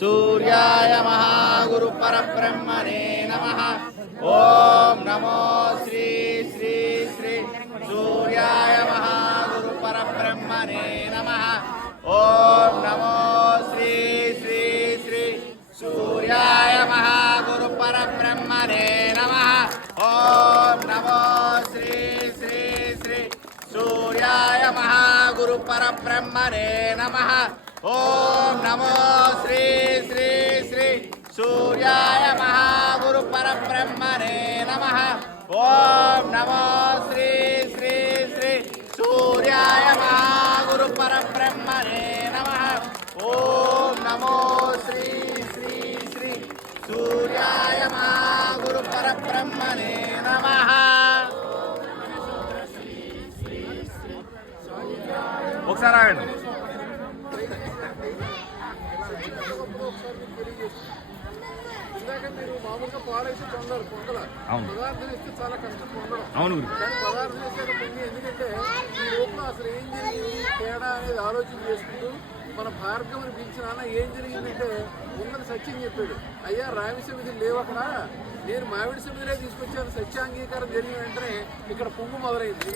सूर्याय महागुरु परब्रह्मणे नमः। ओम नमो श्री श्री श्री सूर्याय महागुरु परब्रह्मणे नमः। ओम नमो श्री श्री श्री सूर्याय महागुरु परब्रह्मणे नमः। ओम नमो श्री श्री श्री सूर्याय महागुरु परब्रह्मणे नमः। ओम नमो श्री श्री श्री सूर्याय महागुरु परब्रह्मणे नमः। ओम नमो श्री श्री श्री सूर्याय महागुरु परब्रह्मणे नमः। ओम नमो श्री श्री श्री सूर्याय महागुरु परब्रह्मणे नमः। ఒకసారి ఆగండి. మీరు మామూలుగా పాలైతే పొందాలి పొందల పదార్థం ఇస్తే చాలా కష్టం పొందడం. అవును, కానీ పదార్థం ఇస్తే పొంది ఎందుకంటే ఈ లోపల అసలు ఏం జరిగింది తేడా అనేది ఆలోచన చేసుకుంటూ మన భార్గవుని పిలిచిన ఏం జరిగిందంటే ఉన్నది సత్యం చెప్పాడు. అయ్యా రావి సమిధులు లేవు అక్కడ, నేను మామిడి సమిధిలో తీసుకొచ్చాను. సత్యాంగీకారం జరిగిన వెంటనే ఇక్కడ పొంగు మొదలైంది.